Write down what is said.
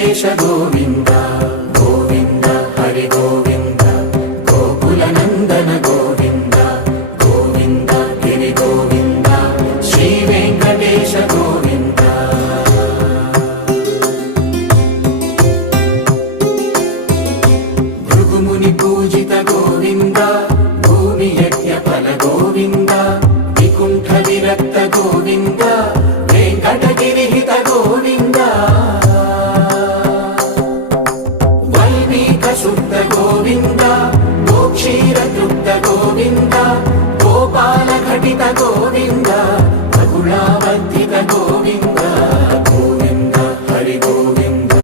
వెంకటేశ గోవింద గోవింద హరి గోవింద గోకుల నందన గోవింద గోవింద గిరి గోవింద శ్రీ వెంకటేశ గోవింద భృగుముని పూజిత గోవింద భూమి యజ్ఞ ఫల గోవింద వికుంఠ విరక్త గోవింద వెంకటగిరి హిత గోవింద వల్మీక శుద్ధ గోవింద గోక్షీర తృప్త గోవింద గోపాల ఘటిత గోవింద